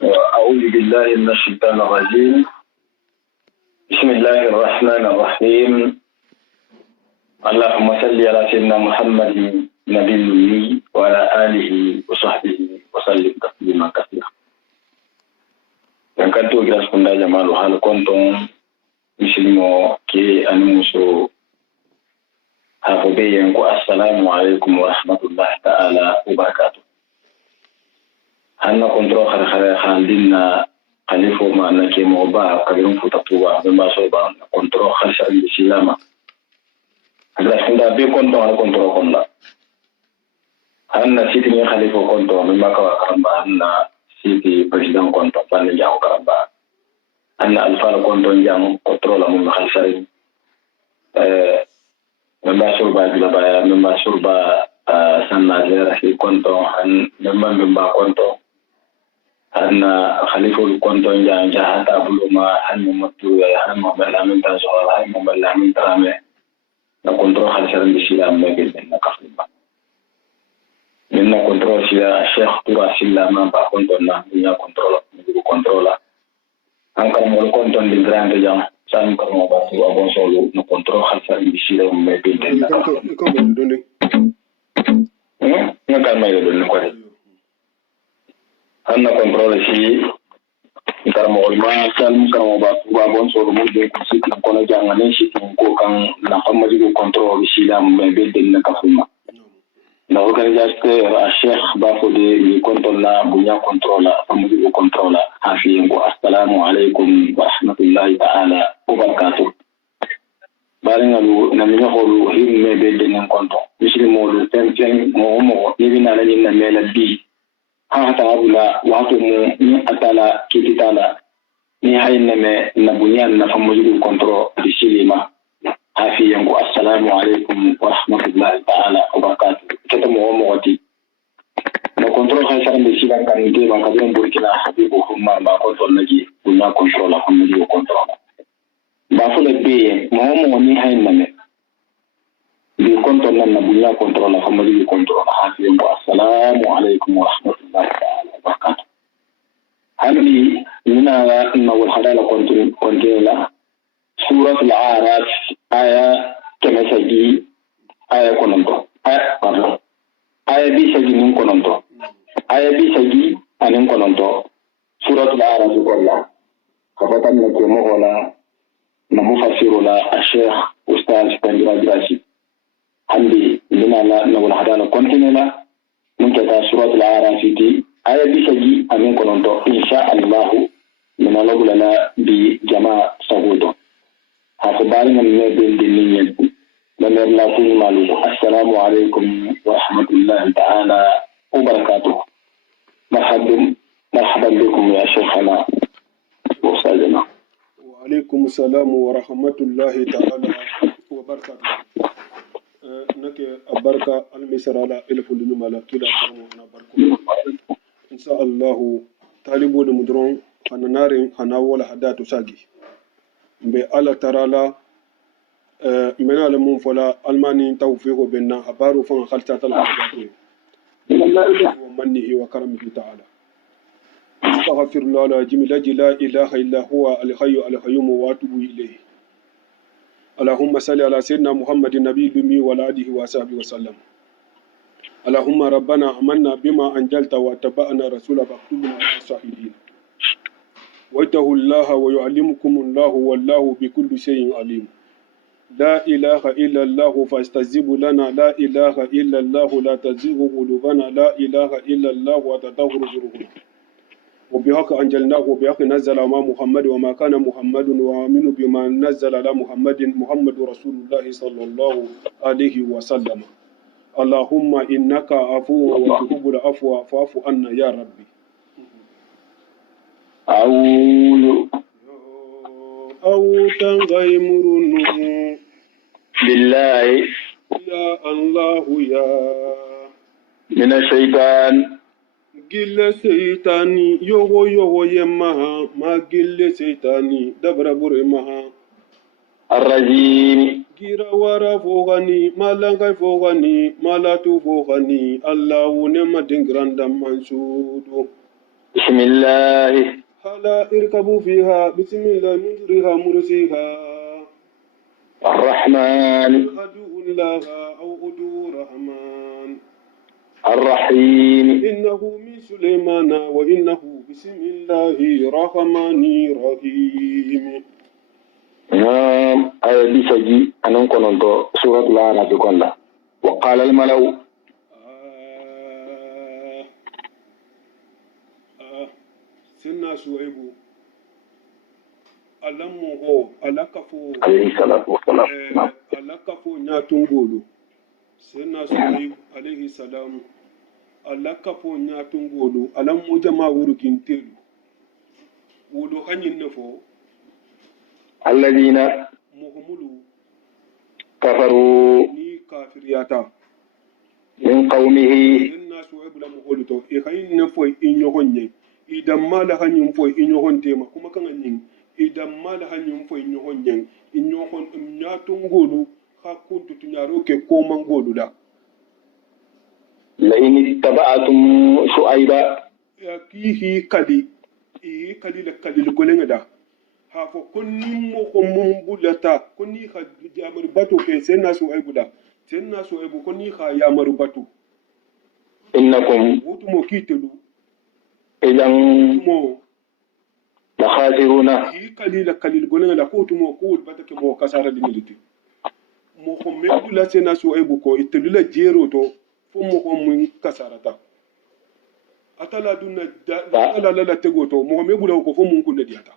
أعوذ بالله من الشيطان الرجيم. بسم الله الرحمن الرحيم. اللهم صل على سيدنا محمد نبي الأمي وعلى آله وصحبه وسلم تسليما كثيرا. Yang kanto giras kunda jamalu hal kontong muslimo ke anuso hafobe yang ko assalamu alaikum wa rahmatullahi ta'ala wa barakatuh. Hanna kontrol khare khandinna khalifo ma na ke mo ba kabirun futatuwa be ma so ba kontrol khare shari silama agras kunda be kontrol konda hanna siti ni khalifo kontrol be ma ka karamba hanna siti president kontrol pan jang karamba hanna alfa kontrol jang kontrol mo khare shari be ma so ba bila ba be ma so ba sanna zera hi kontrol han be ma kontrol anna khaliful konton jang jahata buluma hanno matu ya hanno balamin ta so hanno balamin trame na kontrol khalsaran bisila mege na kafima minna kontrol sila sheikh tura sila ma ba konton na nya kontrola ankar mo konton di grande jang san ko mo ba so abon solo no kontrol khalsaran bisila mege na ko doni ngaka may do ko anna kontrol si karamo ma san karamo ba bon so mo de ko sit ko na janga ne si ko kan na famaji ko kontrol si la me be den na kafuma na organisateur a cheikh ba fo de ni kontrol na bunya kontrola famaji ko kontrola hafi ko assalamu alaikum wa rahmatullahi ta'ala wa barakatuh baringalu na mi holu himme be den kontrol muslimo lu tempen mo ni bina la ni na mela bi hata abula watu mu ni atala kititala ni hayna me na bunyan na famuju kontrol di silima hafi yango assalamu alaikum wa rahmatullahi ta'ala wa barakatuh kete mo wati na kontrol haysaran di silan kan ide ma kadon burkina habibu humma ba kontrol naji bunya kontrol famuju kontrol ba fule be mo ni hayna me di kontrol na bunya kontrol famuju kontrol hafi yango assalamu alaikum wa rahmatullahi ta'ala wa barakatuh hadi mina na wal hadala kontela surat al-a'raf aya kemesaji aya kononto aya bi sagi nin kononto aya bi sagi anin kononto surat al-a'raf kolla kabatan na ke mo wala na mufassiruna al-sheikh ustaz Pandira Grasi hadi mina na wal hadala kontela mun ta surat al-a'raf ti aya bisaji amin kononto insha Allah min alagulana bi jama sabudo akhbari min bin dinniyen lamer la kuni malu assalamu alaikum wa rahmatullahi ta'ala wa barakatuh marhaban bikum ya shaykhana wa salama wa alaikum assalam wa rahmatullahi ta'ala wa barakatuh nake abarka almisrala ilfundunu mala kila farmo na barko insha Allah talibo da mudron hananarin hanawala hadatu sagi be ala tarala mena la mun fola almani tawfiqo benna habaru fan khalta tal hadatu wa mannihi wa karamihi ta'ala astaghfirullah la ilaha illa huwa al-hayy al-qayyum wa atubu ilayhi اللهم صل على سيدنا محمد النبي الأمي وعلى آله وصحبه وسلم. اللهم ربنا آمنا بما أنزلت واتبعنا رسولك فاكتبنا مع الشاهدين. واتقوا الله ويعلمكم الله والله بكل شيء عليم. لا إله إلا الله فاستجيبوا لنا لا إله إلا الله لا تزيغ قلوبنا لا إله إلا الله وتطهر ذنوبنا. وبحق أنزلناه وبحق نزل مع محمد وما كان محمد وآمن بما نزل على محمد رسول الله صلى الله عليه وسلم. اللهم إنك عفو وتحب العفو فاعف عنا يا ربي. أو تنغيمرن بالله يا الله يا من الشيطان gille seytani yogo yemaha ma gille seytani dabra bure maha الرجيم gira wara fogani malangai fogani malatu fogani allahu ne madingranda mansudu بسم الله هلا اركبوا فيها بسم الله مجرها مرسيها الرحمن ادعوا الله أو ادعوا الرحمن الرحيم إنه من سليمان وإنه بسم الله الرحمن الرحيم. نعم آية بسجي أنا كنت سورة الأعراف كلها. وقال الملأ سنة شعيب alamuho alakafo عليه الصلاة والسلام. alakafo nyatungolo sena suhaib alayhi salam alakafo nyatungolo alamu jama wurugintelu wulo hanyin nefo الذين muhammadu كفروا ni kafiriyata من قومه sena suhaib la muholu to e kayin nefo inyohonye idan mala hanyin fo inyohon tema kuma kan hanyin idan mal hanyum fo inyohon nyang inyohon nyatungolu hakuntu tunyaro ke komangolu da لئن اتبعتم شعيبا ya kihi kali i kali la kali golenga da ha fo konni mo ko mum bulata konni ha jamar bato ke senna so ay buda senna so ay bu konni ha yamar bato إنكم wotu mo kitelu إذا mo لخاسرون i kali la kali golenga da ko tumo ko bata ke mo kasara dimiliti mo ko mebula senna so ay bu ko itelu la jero to fo mo ko mun kasarata atala dunna atala la tego to mo mebula ko fo mun kunna diata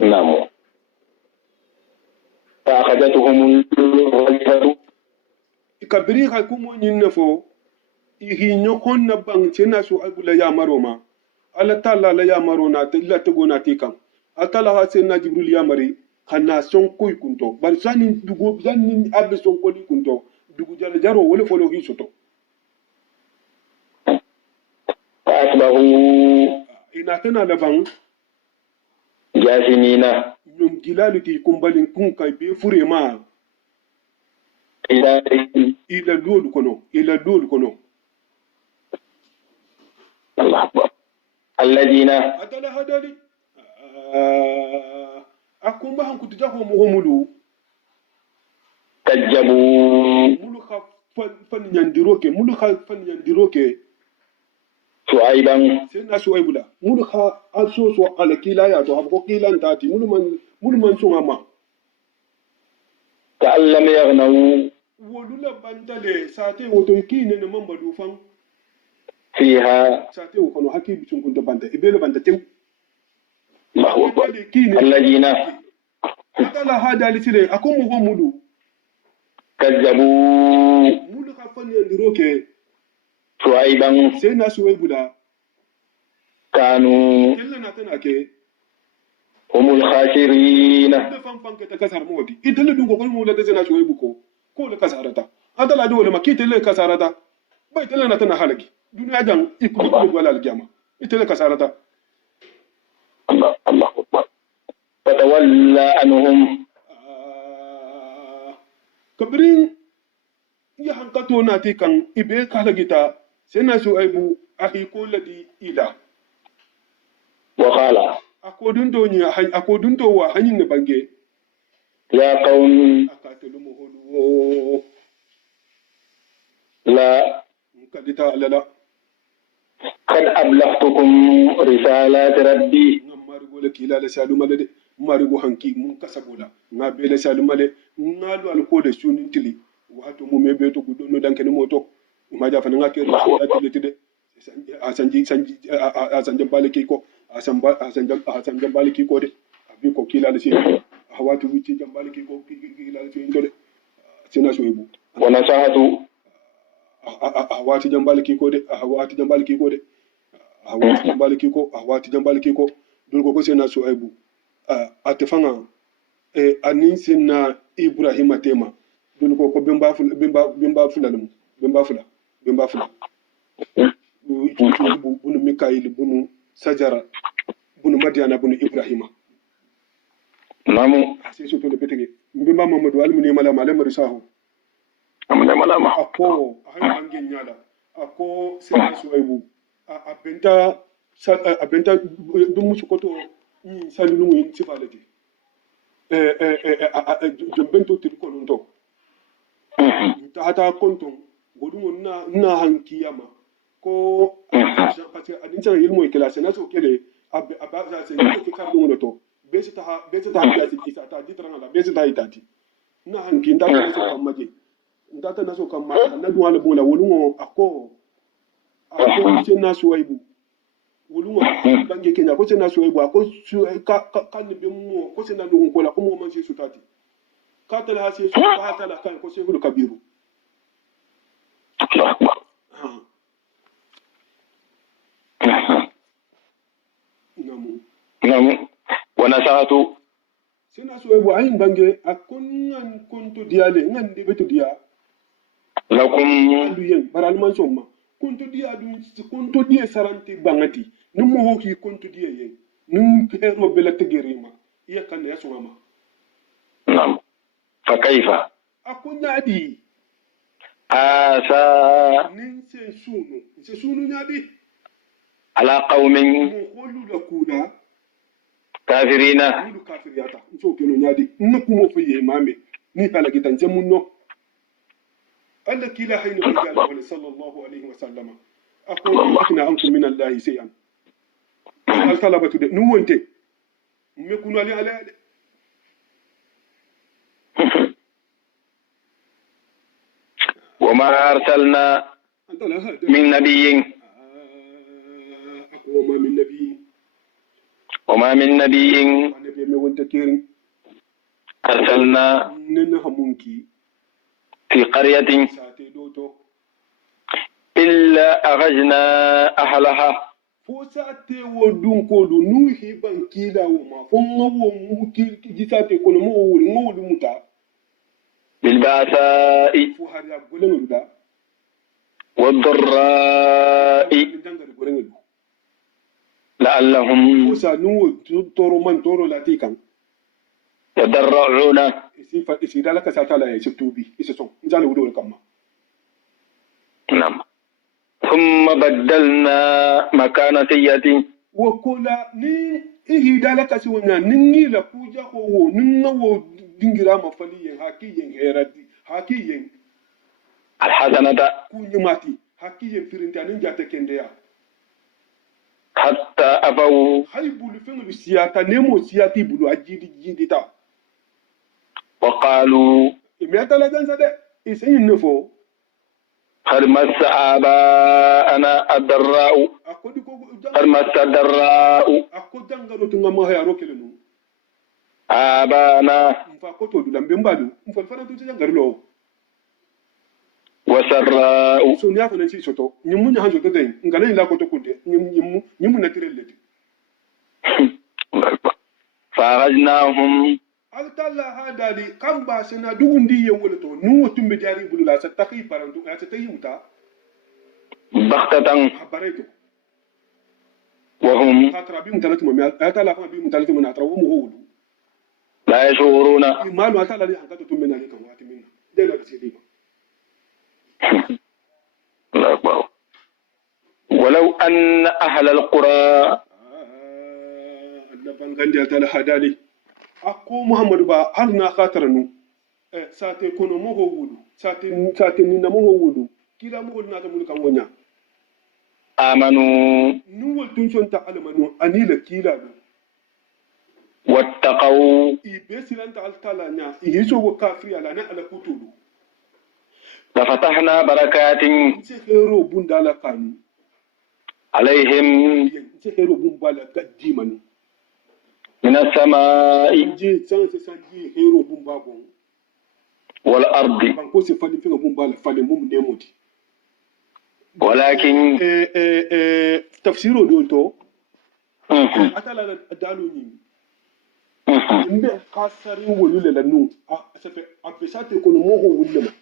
نعم فأخذتهم الرجفة kabiri ka kumo nyinne fo ihi nyokon na bang chena so agula ya maroma ala tala la ya marona te la tego na tikam atala ha senna jibril ya mari kana son koy kunto bar sanin dugo zannin abbe son koli kunto dugu jara jaro wala folo hi soto فأصبحوا ina tana da bang جاثمين nyum gilalu ti kumbalin kun kai be fure ma إلى ila lolu kono الله أكبر الذين adala hadali akumba han kutuja ho muhumulu كذبوا mulu ka fan nyandiro ke شعيبا sai na so aibula mulu ka aso ala kila ya to habko kila ntati mulu man so ama كأن لم يغنوا wolula bantale sate woto kine ne mamba du fan فيها sate wo kono hakki bitun kun banta ibele banta tew الله أكبر kine الذين atala hadali sile akumu ho mulu كذبوا mulu ka fan nyandiro ke شعيبا sai na so aibula كانوا kella na tana ke هم الخاسرين da fan ke ta kasar modi itele dungo ko mu la ta na so aibuko ko le kasarata atala do wala makite le kasarata bai tele na tana halaki duniya jan ikulu ko wala aljama itele kasarata الله الله أكبر فتولى عنهم kabirin ya hankato na te kan ibe kala gita sai na so aibu ahi ko ladi ila وقال akodun to wa hanyin ne bange يا قوم akatelu mo holu لا kadita alala قد أبلغتكم رسالات ربي ngam marigo le kila le salu male de marigo hanki mun kasabola nga be le salu male ngalu al ko de sunin tili wato mo mebe to gudo no danke no moto ma ja fa nga ke rasulati tide asanji bale kiko asan bale kiko de abi ko kila le sey hawatu wici jambale kiko kila le sey ndole sina so ebu ونصحت hawati jambale kiko de hawati jambale kiko de hawati jambale kiko dul ko sina so ebu atefanga anin sinna ibrahima tema dul ko bemba fula bunu mikail bunu sajara bunu madiana bunu ibrahima نعم sai so to le petege mbemba mamadu almuni mala mala marisaho أمنا ملامة ako ahay bangen nyala ako sina so aibu a benta abenta dum musu koto ni salu nu yin sifalati jembento tiriko ndo hata konton godun na hankiyama ko parce que adin sa yilmo ikilase na so kele aba sa ni ko ka dum to besi ta ya si isa ta ditranga la besi ta itati na hanki nda na so kamaje ndata na so kamaje na duwala bola wolungo ako se na so ibu wolungo bange kenya ko se na so ibu ako ka ni be mo ko se na dungo ko la ko mo man se sutati ka ta la se so ka ta la kan ko se gulu kabiru namu ونسأت sina so ibu ayin bange akunnan kuntu diale ngan de betu dia لكم alu yen baral man somma kuntu dia saranti bangati numo hoki kuntu dia yen num hero bela tegerima iya kan ya songama نعم فكيف akunyadi آسى nin se sunu nyadi على قوم mo holu da kuda كافرين nilu kafiriyata nso keno nyadi nkumo fe ye mame ni kala gitan jamunno alla kila hayno qala sallallahu alaihi wasallam aqulu akhna ankum min allahi shay'an al talabatu de nuwonte mekunu ali ala وما أرسلنا anta la hada من نبي aqwa min nabi وما من نبي nabi me wonte kirin أرسلنا nen hamunki في قرية sate doto إلا أخذنا أهلها fo sate wo dun ko do nu hiban kila wo ma fo ngawo mu ki sate ko no mo wuri muta بالبأساء fo har ya golen da والضراء dangar golen لعلهم fo sa nu toro man toro lati kan يضرعون isi dala ka sata la ya tubi isi son njale wudo kamma نعم ثم بدلنا مكان سيئة wakola ni ihi dala ka si wonya ningi la kuja ko wo ninga wo dingira ma fali yen haki yen herati haki yen الحسنة kunyumati haki yen firinta nin jate kende ya حتى أبوا hay bulu fengu siyata nemo siyati bulu ajidi ta وقالوا imi atala jansa de isi nefo قد مس آباءنا الضراء akodi ko قد مس الضراء akodangalo tunga ma ya rokele no آباءنا mfa koto du lambe mbalu mfa fana tu jangar lo وسراء so ni afana si soto nyimu nya hanjo to den ngana ila koto kunde nyimu na tirelle فأخذناهم altalla hadali kamba sena dugundi ye wolato nuwo tumbe jari bulula sa taki barantu ya ta yimuta بغتة habareto وهم khatra bi mutalatu ma atala fa bi mutalatu ma atra wo mo howlu لا يشعرون. imalu atala li hankato tumbe na kan wati minna de la bisidi الله أكبر. ولو أن أهل القرى Allah bangandi atala hadali akko muhammadu ba har na khataranu sate kono mo howlu sate ni na mo howlu kila mo na ta mulkan wonya آمنوا nuwal tun son ta almanu anila kila do واتقوا ibe silanta altala nya ihiso wo kafri ala na ala kutulu لفتحنا بركات nse hero bunda la kanu عليهم nse hero bumbala kadimanu من السماء nje sanse sanji hero bumba bon والأرض banko se fali finga bumbala fali mum nemoti ولكن tafsiro do to atala dalu ni mbe kasarin wolule la nu ça fait apesate kono mo ho wulle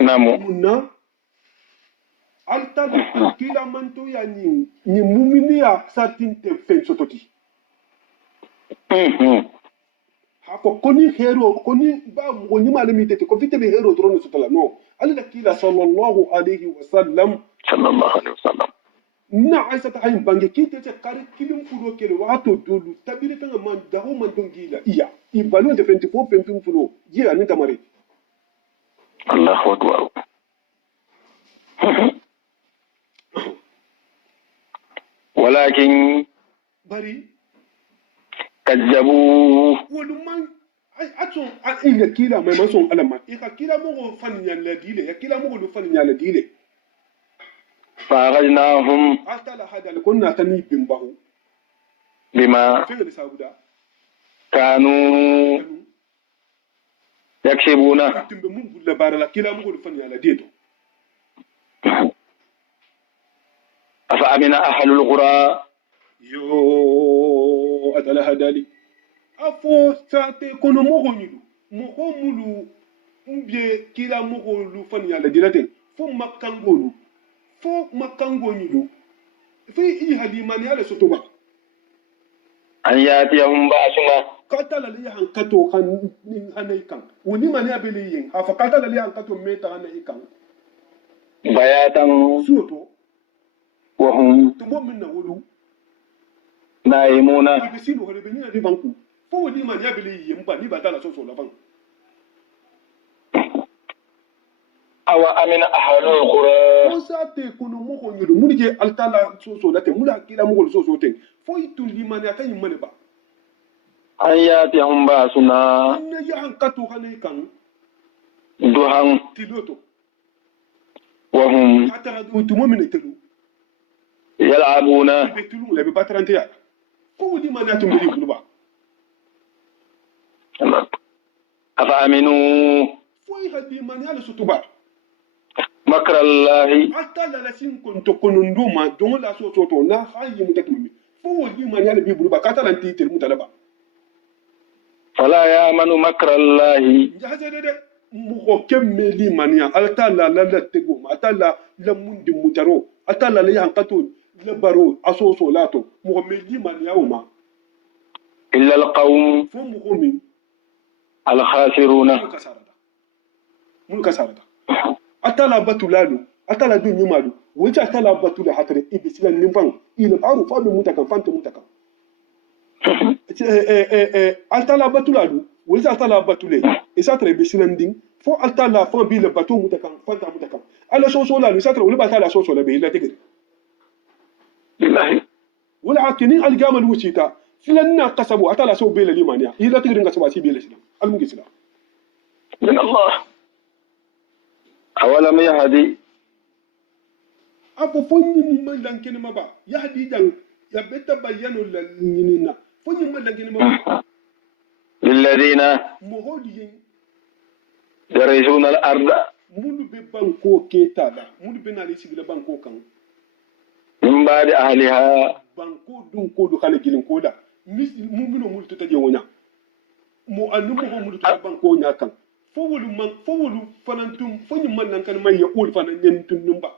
نعم munna altala kila manto ya ni mumini ya satin te fen sototi hako koni hero koni ba mo ni malami te ko fite be hero drono sotala no alla kila sallallahu alaihi wasallam صلى الله عليه وسلم na aisha ta hayin bange kite ce kare kilin fulo kele wato dolu tabire tanga man dawo man don gila iya I balon de 24 pempim fulo jiya ni tamare Allahu akbar walakin bari kazzabu wolu man atun inga kila mai mason alama ika kila mo fan nyalla dile ya kila mo lu fan nyalla dile فأخذناهم atala hadal kunna tani bimbahu بما fengel sabuda كانوا kanu يكسبون timbe mun bulla barala kila mo lu fan nyalla deto أفأمن أهل القرى yo atala hadali afo sate kono mogo nyidu mogo mulu mbie kila mogo lu fan nyalla dilate fo makangolu fo makango nyidu fi I halimani ala sotoba أن يأتيهم بأسنا katala li hankato hanay kan woni mani abeli yin hafa katala li hankato meta hanay kan بياتا suoto وهم to mo minna wolu نائمون ibe sino hore be ni adi banku fo woni mani abeli yin ba ni batala so la ban أو أمن أهل القرى fo sa te kono mo ko nyudo muni je altala so la te mula kila mo ko so te fo itu limani atay mane ba أن يأتيهم بأسنا ne ya hankato hanay kan ضحى tiloto وهم katara do to mo minna telu يلعبون ibe tulu le be batrante ya fo woni mani atum beli buluba أفأمنوا fo I halimani ala sotoba مكر الله atala la sin konto kononduma dongo la so soto na hayi mutakimi fo wodi man yala bi bulu ba katala titel mutalaba فلا يأمن مكر الله njahaze de mugo kemme li mania altala la tego atala la mundi mutaro atala la yankato la baro aso so lato mugo me li mania uma إلا القوم fo mugo min الخاسرون mun kasarada atala batulalu atala du nyumalu wuja atala batula hatre ibisila limfan ila baru fa be mutakan fanta mutakan altala batulalu wuja atala batule isatra ibisila nding fo altala fo bi le batu mutakan fanta mutakan ala so la isatra wala batala so la be ila tigri بالله wala akini algamal wucita filanna qasabu atala so be le limania ila tigri ngasaba si be le islam almungisila من الله أولم يهدي afo fonni mo lankene maba yahdi jang ya beta bayano la nyinina fonni mo lankene maba للذين mo hodi yin يرثون الأرض mulu be banko ketada mulu be na le sigila banko kan من بعد أهلها banko dun ko do kale gilin koda mu mino mulu to taje wonya mo anu mo mulu to banko nya kan fo wolu fanantum fo nyum man nan kan may ya ul fanan nyen tun numba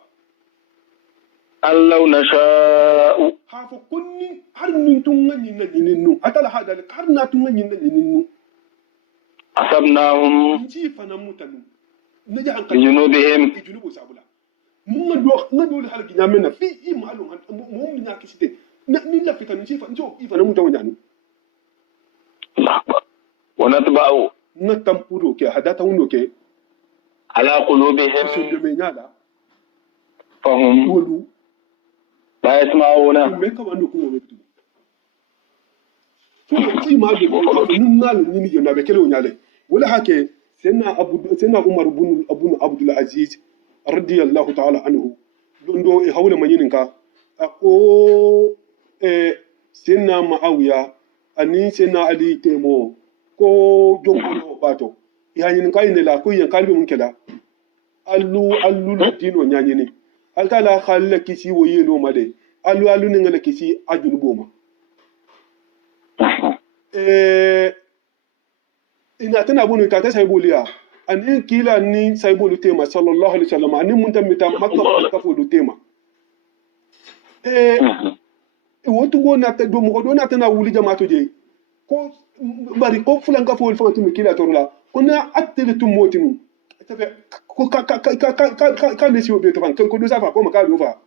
أن لو نشاء ha fo konni har nin tun ngani na nyinin atala hada har na tun ngani na nyinin أصبناهم nji fana mutanu na ja hankal بجنوبهم junubu sabula mun nga do hal gi nyamena fi I malum mo mun nya kisite na min la fitan nji fa njo I fana mutawu nyani الله أكبر ونتبع na tampuro ke hadata wundo ke على so de قلوبهم me nyala فهم wolu لا يسمعون me ka wando ko wetu so fi ma de ko nun na le ni na be kele nyale wala hake senna umar ibn abdul aziz radiyallahu ta'ala anhu dondo e hawle manyinin ka ako senna ma'awiya ani senna ali temo ko jongo bato ya yin kai ne la ko yin kalbi mun kela allu dino nyanyini alkala khalla kisi wo yelo made allu ne ngala kisi ajun boma ina tana bunu ka ta sai boliya ani kila ni sai bolu tema sallallahu alaihi wasallam ani mun tamita makka ka fo do tema wotu go na ta do mo do na tana wuli jama'atu je ko bari ko fulan ka fo fo tumi kila torla kuna atte tum motinu tafe ko ka ne si obe to ban ko do safa ko maka do fa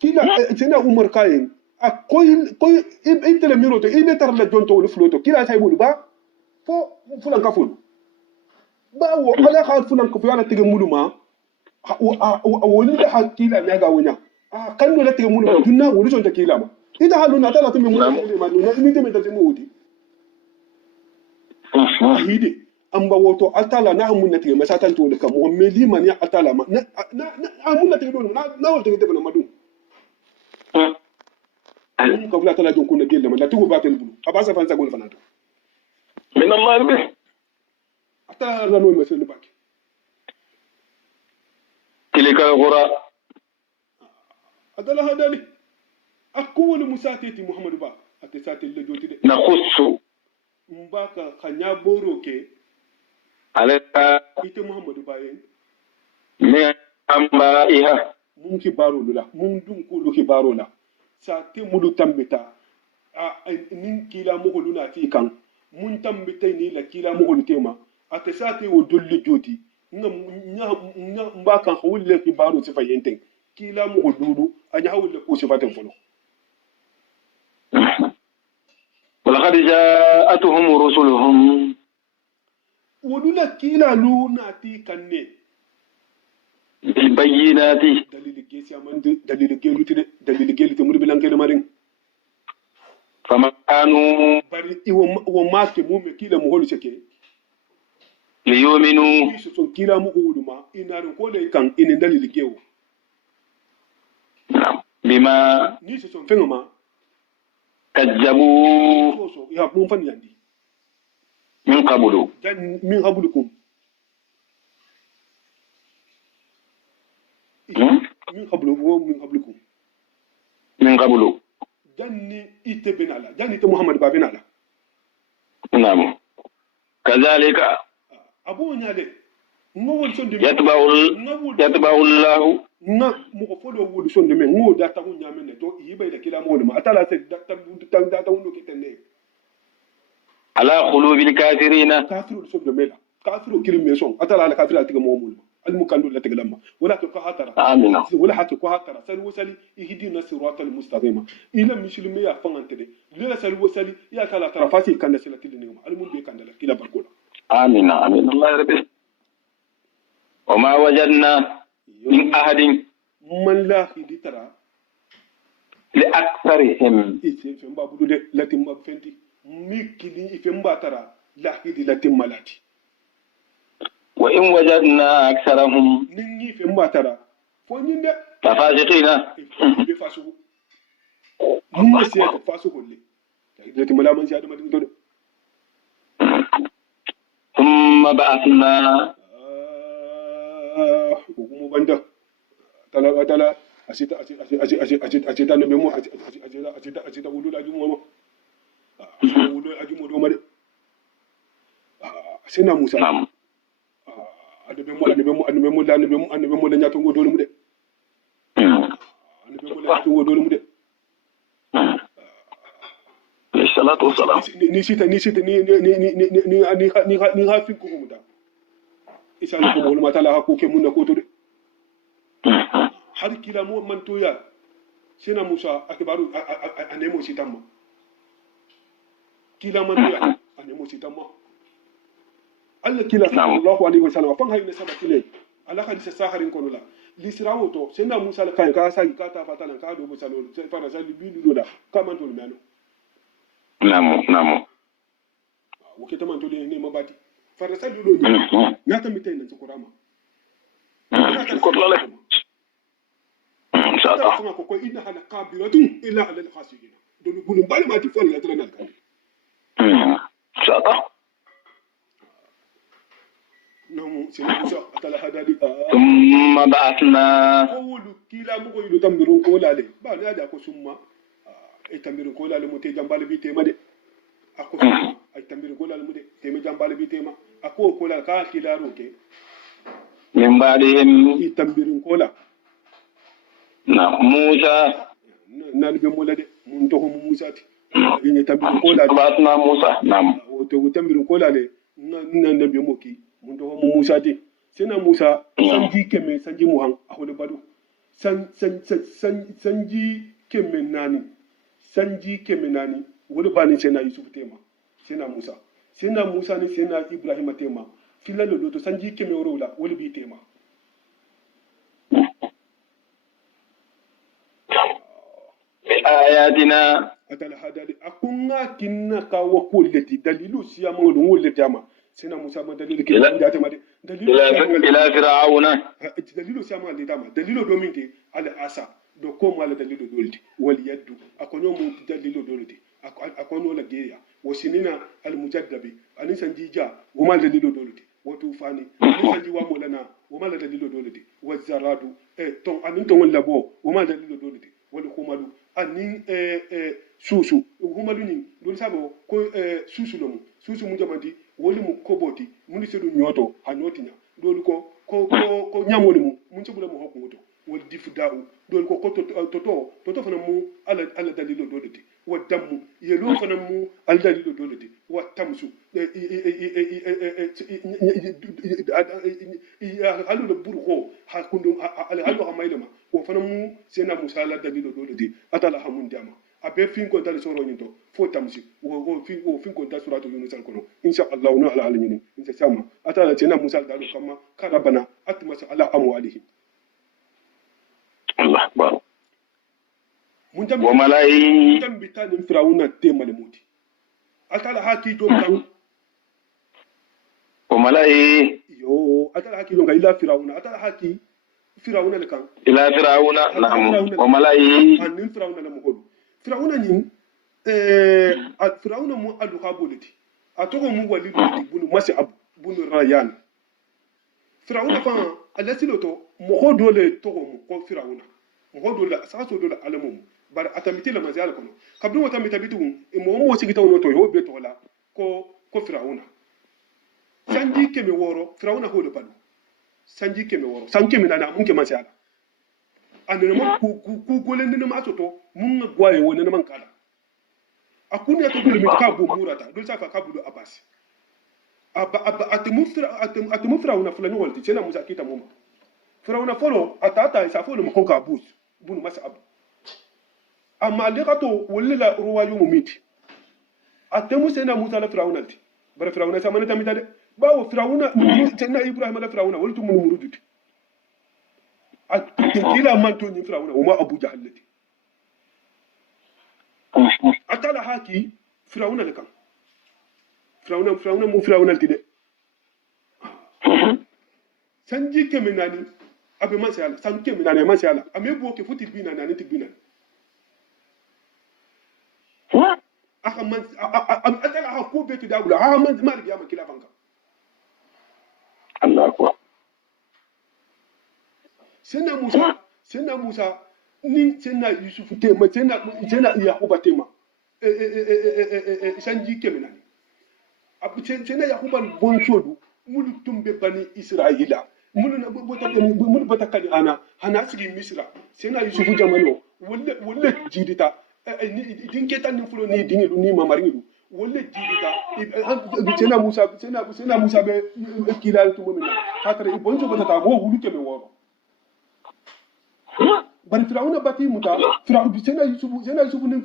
kila sena umar kayen a koy intele miroto ine tar la jonto wol floto kila say bulu ba fo fulan ka ful ba wo ala ka fulan ko yana tege muluma woni da hakila ne ga wonya kan do la tege muluma dunna woni jonto kila ma ida haluna tala tumi muluma na ni teme tati mudi hide amba woto altala na mun natige masatan to ka mo meli man ya altala ma na amun natige do na wol tege de na madu ko fula tala jonko na gelle man la tugo batel bulu abasa fansa gol fanato min Allah be ata la no mesel bak tilika qura adala hadali akulu musatiti muhammadu ba ate satil le joti de na khussu mbaka khanya boro ke alaka ite muhammadu ba yen me amba iha mun ki baro lula mun dun ko lu ki baro la sa te mudu tambita nin kila mo ko luna ti kan mun tambita ni la kila mo ko tema ate sa te wo dolli joti nga mbaka khawle ki baro si fayenten kila mo ko dudu anya hawle ko si faten folo ولقد جاءتهم رسلهم ولولا كيلا لونا تي كني بالبينات دليل جيسي أمان دليل جيلو تمر بلانكي لمارين فما كانوا bari iwo make mume kila muholu seke ليؤمنوا so kila mu uduma inarin ko le kan inin dalili gewo بما ni so fengo ma كذبوا so ya mun fan yandi من قبل dan min habulukum min hablukum من قبل dan ni ite benala dan ite muhammad ba benala نعم كذلك abu nyale ngowol sonde يتبع الله na mo ko folo wodi sonde men ngo data ko nyame ne to yibe da kila mo ma atala se data wono kitene على قلوب الكافرين kafiru sonde mela kafiru kilime son atala la kafiru atiga mo mo al mukandu la tiga lamma wala ko hatara آمين wala hatta ko hatara sal wasali ihdina siratal mustaqima ila muslimi ya fangantede lela sal wasali ya kala tarafasi kan silati ne al mun be kan la kila barkola آمين آمين الله ربي وما وجدنا من أحد man la hiditara لأكثرهم ife femba budu de latim ma fenti mikili ife mbatara la hidi latim malati وإن وجدنا أكثرهم ninni fe mbatara fo nyinde ففاسقين be fasu mun se ka fasu golle latim mala man siya da madin to ثم بعثنا hukumu banda tala asita no memo asita wulu la jumo wulu ajumo do made sina musa نعم ande memo la nyato ngo dole mu de ande memo la nyato ngo dole mu de الصلاة والسلام ni sita ni ha fi ko mu da isa ko mo ma tala ha ko ke mun na ko to de har kila mo man to ya sina musa akibaru anemo sitamma kila man to ya anemo sitamma alla kila sallallahu alaihi wasallam fan hayna sabati le ala hadisa saharin kono la lisrawo to sina musa la kan ka sa ka ta fatala ka do musa lo sai fara sali bi do da ka man to le mano نعم نعم wo ke taman to le ne mabati fara sali lo ni na ta mitai nan kurama كل له إن شاء الله fanga ko inna hala qabiratun illa ala al-khasirin do bulum bal ma ti fon la tala nal kan إن شاء الله no sina musa atala hadali ثم بعثنا ko wulu kila mu ko yidu tambirun ko lale ba ne ada ko summa e tambirun ko lale mu te jambale bi tema de ako summa ay tambirun ko lale mu de te me jambale bi tema ako ko lale ka kila roke من بعدهم i tambirun ko la نعم موسى na be mo la de mun to ko musa ti ni tambirun ko la بعثنا موسى نعم o to tambirun ko lale na be mo ki mun to ko musa ti sina musa sanji keme sanji muhan a hulu badu sanji kemenani wala bani sena yusuf tema sena musa ni sena ibrahima tema filalo do to sanji keme wala wala bi tema ayatina atala hadali akunga kinna ka wakulati dalilu siya mawdu wolle jama sena musa ma dalilu ke anda tema dalilu ila fir'auna dalilu siya ma dama dalilu do minke ala asa do ko mala dalilu dolti wal yaddu akonyo mu dalilu dolti akonyo la geya wasinina al mujaddabi anin sanjija wa mal dalilu dolti wa tufani anin sanji wa molana wa mal dalilu dolti wa zaradu ton anin ton labo wa mal dalilu dolti wal khumalu anin susu humalu ni dol sabo ko susu lomu susu mu jamandi woli mu koboti mun sedu nyoto hanotinya dol ko nyamoli mu mun sebula mu hokko ngoto wal difda'u dol ko toto fana mu ala dalilu dolati wa dammu yelo fana mu ala dalilu dolati wa tamsu halu da burho hakundu halu hamailama wa fana mu sena musa ala dalilu dolati atala hamun dama abe fin ko dal soro nyito fo tamsi wo fin ko dal suratu yunus al kono insha Allah na ala alini insha sama atala sena musa dalu kama karabana atmasa ala amwalihi Allah akbar mun tambi wa malai tambi tan firawuna temale muti atala haki do kan wa malai yo atala haki do ila firawuna atala haki firawuna le kan ila fir'auna na'am wa malai anin firawuna le mugodu firawuna ni firawuna mu alu haboliti atoko mu walidu bunu masi abu bunu rayan firawuna fa alasiloto mo dole togo mu ko firawuna mo dole saso dole alamu bar atamiti la mazal kono kabdu wata mitabitu mo sigita wono to yo be to la ko firawuna sanji keme woro firawuna ho le balu sanji keme woro sanji keme na mun ke masala anene mo ku golen ne ma soto mun gwaye woni ne man kala akuni to dole mi ka bu murata dole safa ka bu abasi atimu firawuna fulani walti cena musa kita moma firawuna folo atata isa folo mo konka bus bunu masa abu amma le kato walla ruwa yumu miti atemu sena musa la firawuna ti bara firawuna sama ne tamita de bawo firawuna cena ibrahima la firawuna waltu mun murudut kila man to ni firawuna wa ma abu jahallati atala haki firawuna le kan firawuna mu firawuna tide sanji kemenani abe masala san kemenani masala ame bo ke futi bina nani tibina aka man atala ha ko betu dagula ha man mar biya makila fanka Allah akbar sena musa ni sena yusufu tema sena yakuba tema sanji kemenani sena yakuba bonsodu mulu tumbe bani israila mulu bata kali hana sigi misra sena yusufu jamano wolle jidita dinketa ni fulo ni dingilu ni mamaringilu wolle jidita sena musa be kilal tumomina hatare bonso bata ta go wulu keme woro bari firawuna bati muta sena yusufu ni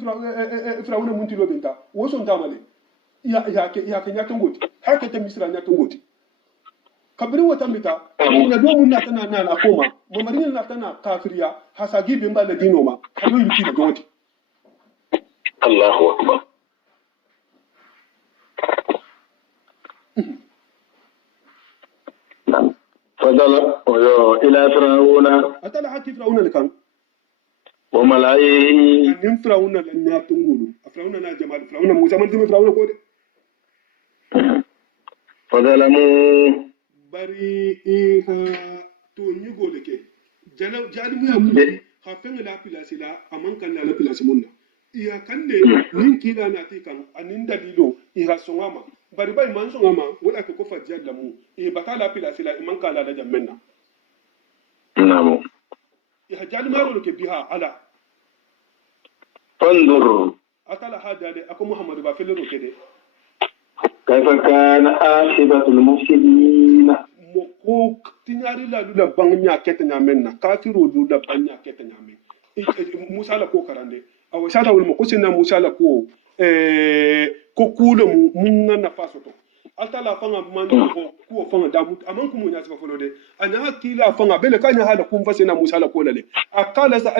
firawuna muntilo benta wo son tamale ya ke nyakangoti haka ta misra nyakangoti kabiri wata mita na do mun na tana na koma mamarin na tana kafiriya hasagi bin ba da dino ma kado yuki da goti Allahu akbar fadala oyo ila fir'auna atala haki fir'auna lekan wa malai anin fir'auna lan ya tungulu fir'auna na jama'a fir'auna musa man tumi fir'auna ko de fadala mu bari ha to nyigo leke jali mu ya mu ha fenga la pilasi la aman kan la pilasi munna iya kande nin kila na ti kan anin dalilo ira songama bari bai man songama wala ko fa jalla mu e batala pilasi la man kan la da jammenna namo ya jali maro ke biha ala fandur atala hada de ako muhammadu ba fele ro kede kaifa kana akibatul mufsidin mo ko tinyari la lula bangnya ketanya menna kafiru lula bangnya ketanya men Musa la ko karande aw shata wal mo ko sinna Musa la ko ko kulo mun na faso to atala fanga man ko fanga da mut aman ku mun ya sifa folo de anya kila fanga bele kanya hala kun fase na Musa la ko lale akala sa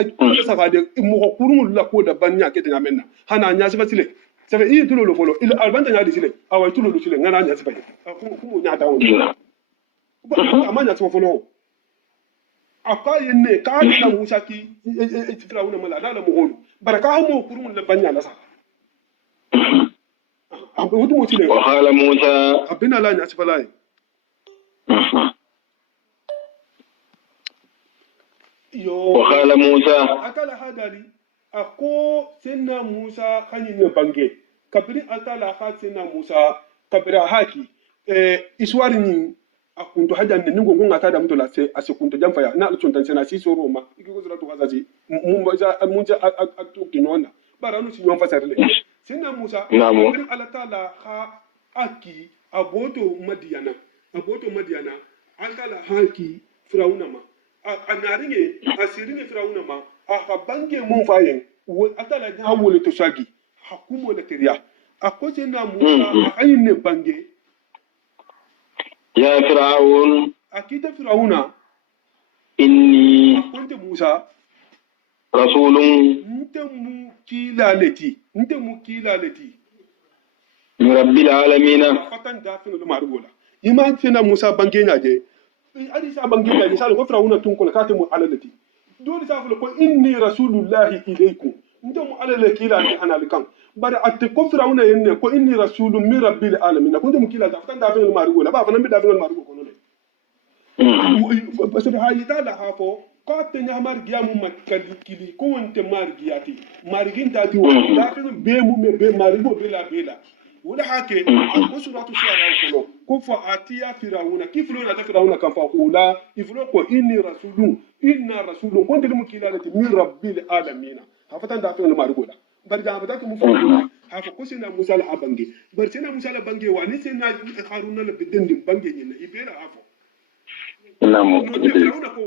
ga de mo ko kurun la ko da banya ketanya menna hana nya sifa sile ça fait il tout le folo il albanta nya disile awa tout le sile ngana nya sifa ku nya ta won amanya sifa folo aka yenne ka na Musa ki Firawuna mala na la mo holu baraka mo kurun la banya la sa وقال موسى أبنا لا نأسف لا وقال موسى أكل هذا لي أكو سنة موسى خني نبانجي كبري أكل هذا سنة موسى كبري هاكي إسوارني akunto haja ne ningo ngonga tada mtu la se asikunto jamfa ya na tsuntan sena si so roma ikikozira to kazazi munja atukinona baranu si nyomfa sarle sena Musa bin Allah taala ha aki aboto Madiana akala haki Firauna ma anaringe asiringe Firauna ma akabange mun fayen atala nyawole to shagi hakumo le teriya akoje na Musa ayine bange يا فرعون أكيد فرعون إني أكنت موسى رسول أنت مكيلالتي من رب العالمين فتن دافن المعرولا إما سنا موسى بانجينا جي أدي سا بانجينا جي سالو فرعون تنكل كاتم على التي دول سافل كو إني رسول الله إليكم أنت على الكيلا أنا لكم bari ate ko Firawuna yenne ko inni rasulun min rabbil alamin ko ndum kila ta fatan dafin marugo la ba fanan bi dafin marugo ko no de parce que hayita la hafo ko te nyamar giamu makali kili ko wonte margiyati margin tati wo dafin be mu me be marugo be la wala hake ko suratu shuara ko fa atiya Firawuna kiflo na ta Firawuna kan fa qula iflo ko inni rasulun ko ndum kila lati min rabbil alamin hafatan dafin marugo la bari da ba ta mu fa hafa ko sina Musa la abange bari sina Musa la bange wa ni sina Haruna la bidin din bange ni na ibera hafa namu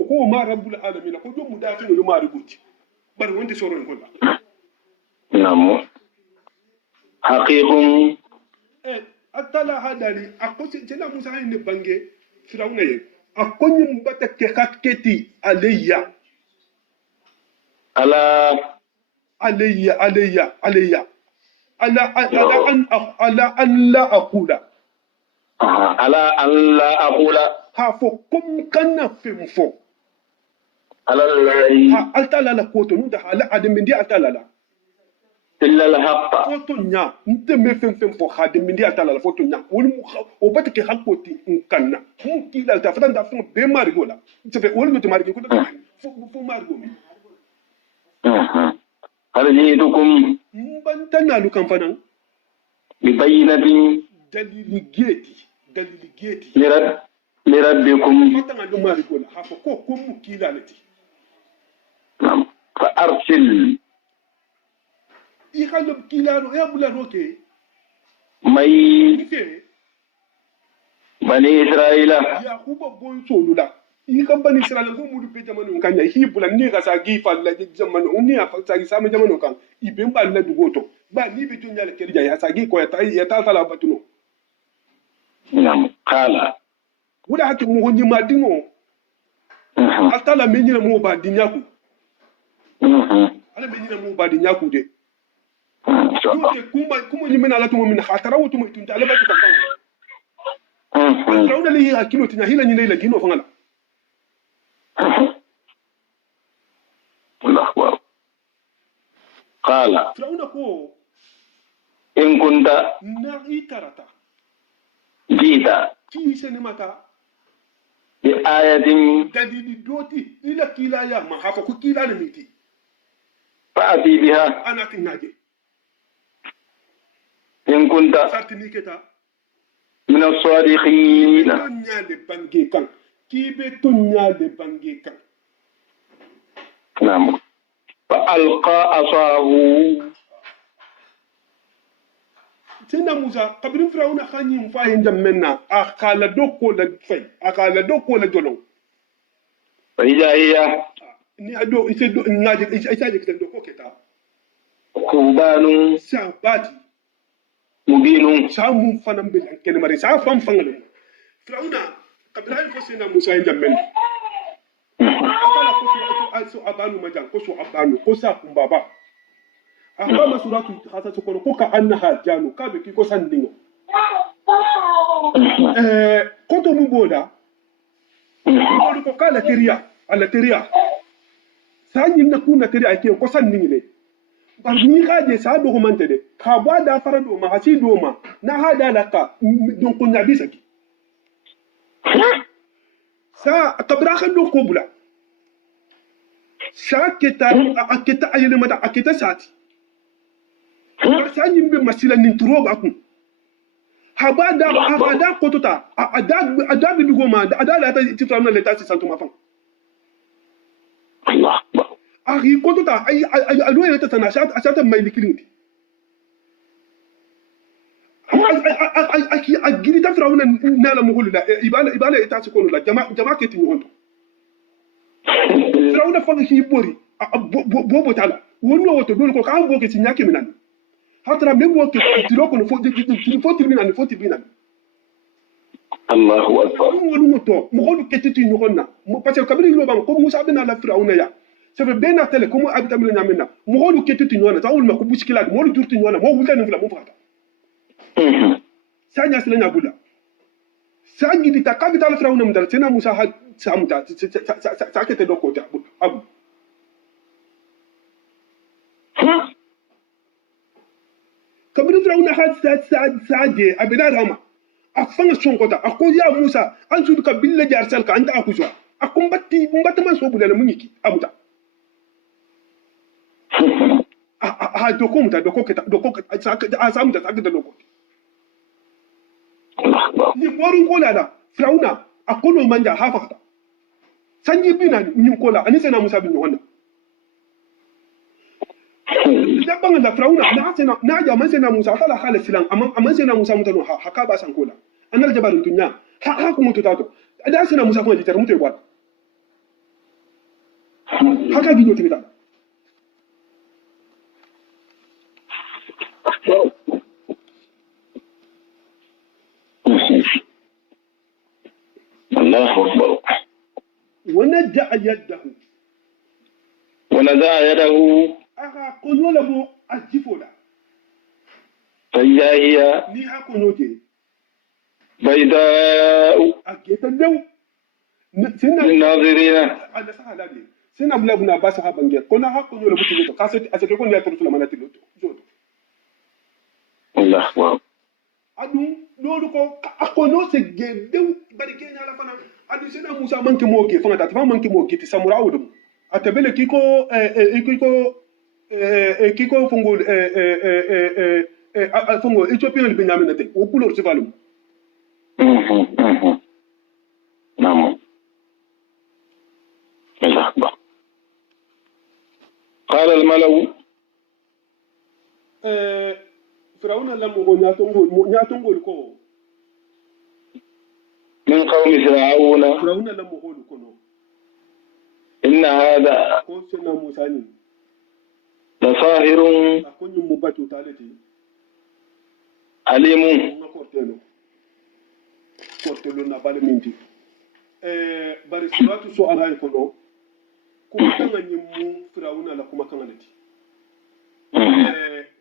ko ma rabbul alamin ko do mu da tinu ma rubuti bari wonde soron ko la namu haqiqum atala hadari akosi sina Musa ni bange Firawuna ye akonyi mbata ke haketi alayya ala أن لا أقول على أن لا أقول هافكم كنا فمفو على الله أتلا لا كوتو نده على أدم من دي أتلا لا إلا الحق فوتونيا أنت مفهم فو خادم من دي أتلا لا فوتونيا وبتك حقوتي كنا ممكن لا تفضل دافن بمارغولا تفهم ولا متمارغي كده فو مارغومي هل جئتكم مبنتنا لكم فنان ببينة دليل جيتي لربكم فتنا لما يقول حفكو كم كيلالتي نعم فأرسل يخلو كيلالو يا بولا روكي مي بني إسرائيل يا خوبا بون سولولا يخم بني إسرائيل كم مودو بيجامانو كان يهي بولا نيغا ساقي فالا جامانو ونيا فاقي سامي جامانو كان يبين بالا دوغوتو با ني بيجون يالا كيرجا يا ساقي كو يتا سالا باتونو نعم قال ولا حكي مو ني ما دينو atala menyina mo ba dinyaku ala menyina mo ba dinyaku de yoke kuma nyimena la tumo min khatara wutu mo tunta ala batu kan rawda li hakilo tinya hila nyina ila gino fangala الله أكبر قال فرعون كو إن كنت نعيترتا جيت في سنمتا بآية دليل دوتي إلى كلا يا ما حفظ كلا نميتي فأتي بها أنا تناجي إن كنت سارتني كتا من الصادقين تنيا لبانجي كان كيبي تنيا لبانجي كان نعم فألقى عصاه sina musa kabrin firawuna khanyi fa yin jammenna akala dokko la fay akala dokko la jolon فإذا هي ni ado ise do ngaje ise kitan dokko keta ثوبان sa bati مبين sa mu fanam bil ken mari sa fam fangal firawuna kabrin fa sina musa yin jammenna akala ko su abanu majan ko su abanu ko sa kumbaba akama suratu hasa sokono ko ka annaha janu ka be ki ko sandingo koto mu boda ko ko kala teriya ala teriya sanyi na kuna teriya ke ko sandingi ne bar ni ka je sa do mante de ka ba da fara do ma hasi do ma na hada laka don ko nyabi saki sa kabra khan do ko bula sa keta aketa ayele mata aketa sati sanyi mbe masila nin turo ba kun habada kotota ada bi goma ada la ta tifra na leta 600 ma fan Allah ari kotota ay alo leta sana asata mai likilin aki agiri ta firawuna nala muhulu la ibala ita su kono la jama ke tin wonto firawuna fa ki bori bobo tala wonno woto dole ko ka boke tin yake minan hatara même wo ke tiro kono fo tirbina Allahu akbar wonu to mo ko ketiti ñu konna parce que kabiri lo bang ko musa bina la firawuna ya c'est fait bena tele ko mo abita mi nyamena mo ko ketiti ñu na tawul ma ko buskila mo lu turti ñu na mo wulta ñu fula mo fata sanya sila nyabula sangi di takabita la firawuna mdal tena musa ha samuta sa kete do ko ta abu kabiri firawuna ha saje abina rama afanga sonkota ako ya musa an su ka billa jar salka anta akuswa akum batti man so bulala munyiki amuta doko muta doko samuta sakita doko ni borin kola da firawuna akono manja hafakata sanji bina ni kola ani sana musa bin wannan dabban da firawuna na ja man sena musa kala khala silan amma sena musa mutano haka ba san kola annal jabarin dunya ha ku mutu tato da sena musa kuma jitar mutu gwa haka gido tibita Allahu akbar ونزع يده ونزع يده aka konyo labo ajifola فإذا هي ni ha konyo je بيضاء ageta lew sina للناظرين ala sahala de sina bulabu na basa ha bange kona ha konyo labo tilo kaseti aseke ko ya turtula mana tilo jodo الله أكبر adu lolu ko akono se gedew bari kenya la fana adu sina musa manke moke fanga ta manke moke ti samura wudum atabele kiko fungo fungo Ethiopian Benjamin nate o couleur se valum نعم الله أكبر قال الملأ firawuna lamu go nyatongol ko من قوم فرعون firawuna lamu go ko no إن هذا ko sena musani لساحر akonyu mubatu taleti عليم na kortelo na bale minti bari suratu so aray ko no kuma kanga nyimu firawuna la kuma kanga leti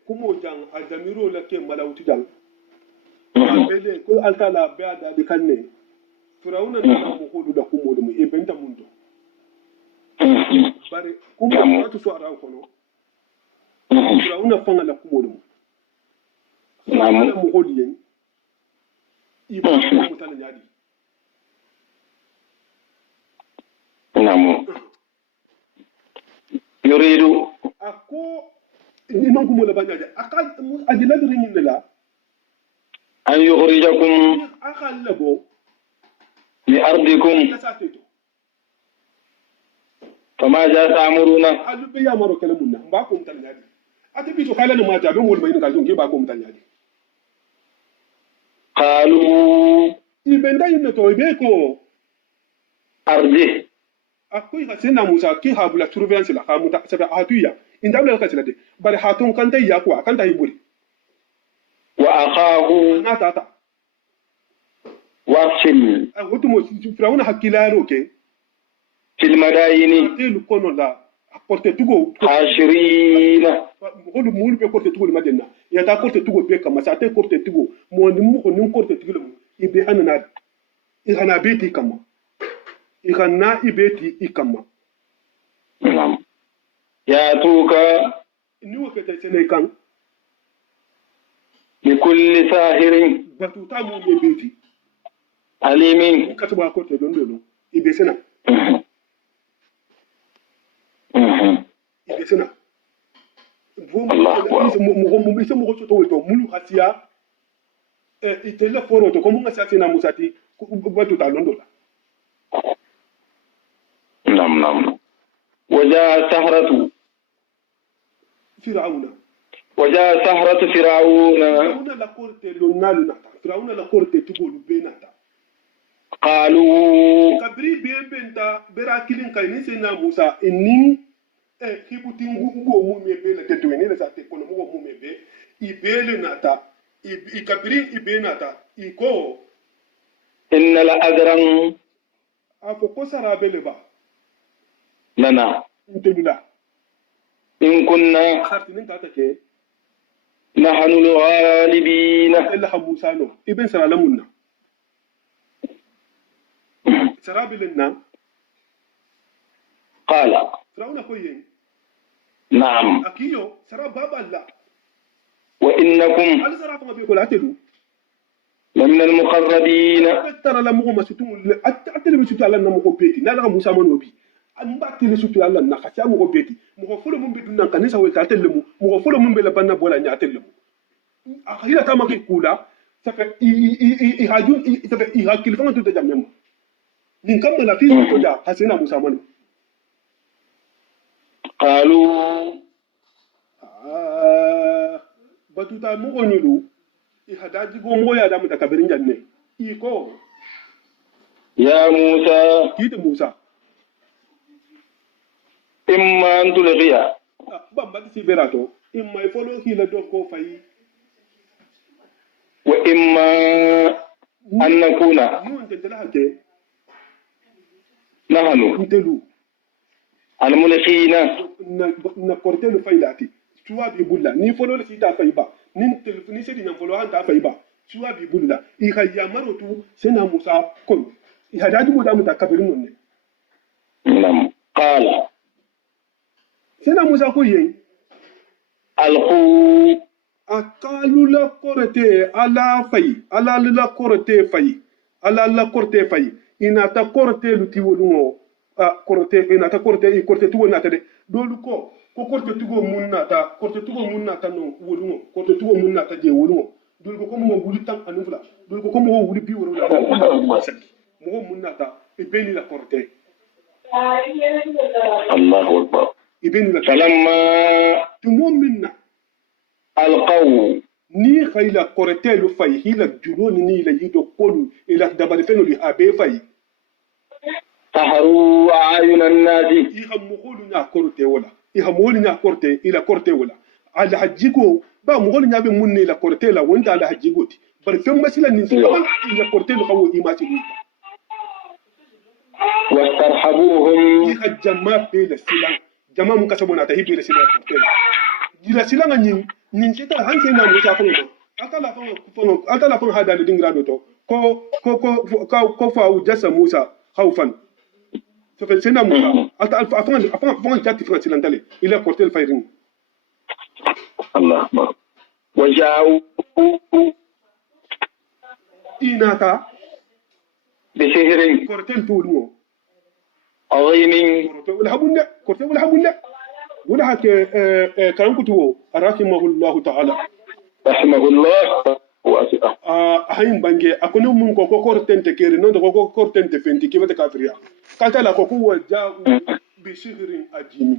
kumo jang adamiro la ke malawti jang abele ko altala be ada de kanne firawuna na mo ko da kumo dum e benta mundo bari kumo suratu so aray ko no firawuna fanga la kumo dum na mo ko liyen ibo mo tan nyadi نعم يريد ako imam kumo la banyaje akal adila diri min la أن يخرجكم akal labo لأرضكم sateto فماذا تأمرون alu be ya maro kala munna ba ko mutan nyadi ati bi to kala no mata be mo be ni ka jonge ba ko mutan nyadi قالوا ibenda yimne to ibeko أرجه akoy ka sena musa ki habula surveillance la hamuta sabe hatuya indabla ka silade bari hatun kan tay yakwa kan tay buri وأخاه na tata وارسل wato mo firawuna hakilaro ke في المدائن telu kono la porte tugo حاشرين holu mulu be porte tugo madenna ya ta porte tugo be kama sa te porte tugo mo ni mu ko ni porte tugo mu ibe hanana ihana beti kama ihana ibeti ikama نعم يأتوك ni wo kete sene kan بكل ساهر batu ta mu be beti عليم ka tuba ko te don don ibe sena ibe sena Allah mo ko to mulu hasiya itele foro to ko mu ngasa sena musati batu ta londo la نعم نعم وجاء سهرة firawuna وجاء سهرة فرعون firawuna la korte lonnalu nata firawuna la korte tugolu be nata قالوا kabiri be benta bera kilin kai ni sena musa inni hibuti ngo mu me be la teto ni la sa te kono mo mu me be ibele nata i kabiri ibe nata i ko إن لأجرا afo ko sara bele ba لنا ntedula إن كنا sartinin tata ke نحن الغالبين ella musa no iben sara lamunna sara bilenna قال firawuna ko yen نعم akiyo sara baba la وإنكم al sara fa be ko la tedu لمن المقربين tara la mo ma sutu atele be sutu ala na mo ko beti na la musa mo no bi amba tele sutu ala na khasa mo ko beti mo ko folo mun be dunna kanisa wel ta tele mo ko folo mun be la banna bola nya tele mo akhira ta ma ke kula ça fait i hajun ça fait i hakil fa to jamne mo nin kam la fi to ja hasena musa mo قالوا batuta mo ko nyulu i hadaji go mo ya da mu ta kabirin janne i ko يا موسى kiti musa إما أن تلغي bamba ti berato imma i folo hila do ko fayi وإما أن نكون ni on tentela hake نحن ntelu الملقين na portelu faylati suwa bi bulla ni folo le sita fayba ni telefoni ni sedi na folo han ta fayba suwa bi bulla i ha yamaro tu sena musa kon i hadaji mo da mu ta kabirin non ne نعم قال sena musa ko yen ألقوا akalu la korte ala fay ala la korte fay ala la korte fay ina ta korte lu ti wolungo korte ina ta korte i korte tuwo nata de dolu ko korte tugo mun nata korte tugo mun nata no wolungo korte tugo mun nata je wolungo dolu ko mo wuli tan anu fula dolu ko mo wuli bi woro la mo mun nata e beni la korte الله أكبر e beni la فلما tumo minna ألقوا ni khayla korte lu fay hila juloni ni la yido kolu ila dabari feno li habe fay سحروا أعين الناس iha mogolu nya korte wala iha mogolu nya korte ila korte wala ala hajigo ba mogolu nya be munne ila korte la wonda ala hajigo ti bar fen masila nin saban ila korte lu kawo imati ni واسترحبوهم iha jama be la silan jama mun kasabo na ta hibe la silan korte ila silan nyin nin sita hanse na musa fa ma atala fa hada le dingra do to ko fa ujasa musa khawfan so fe sena musa afan jatti fa silan tale ila korte el fayrin الله أكبر وجاءوا inata بسحر kortel toluwo عظيم kortel wala habunde wala hake karankutuwo rahimahullahu ta'ala رحمه الله واسعة ahayin bange akoni mun ko kortente kere non ko kortente fenti kibata kafiriya kata ko waja'u bi sihrin ajimi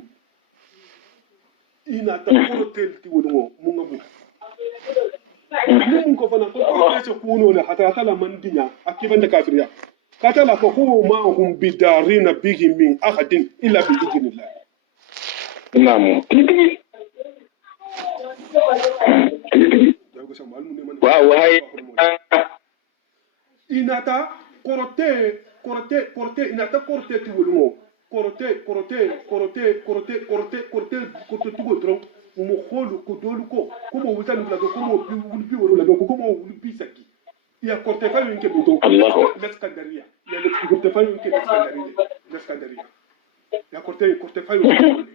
inata kortel ti woluwo mun ngabu mun ko fana ko kortel se kuno la hata kala mandinya akiban da kafiriya kata la ko ma hum bidarina bihi min ahadin illa bi idnillah naam wa hay inata korte inata korte tiwulmo korte tugo dron mo kholu ko dolu ko mo wutan la ko mo bi woro la ko mo bi saki ya korte fa yonke do l'escandaria ya le korte fa yonke l'escandaria ya korte fa yonke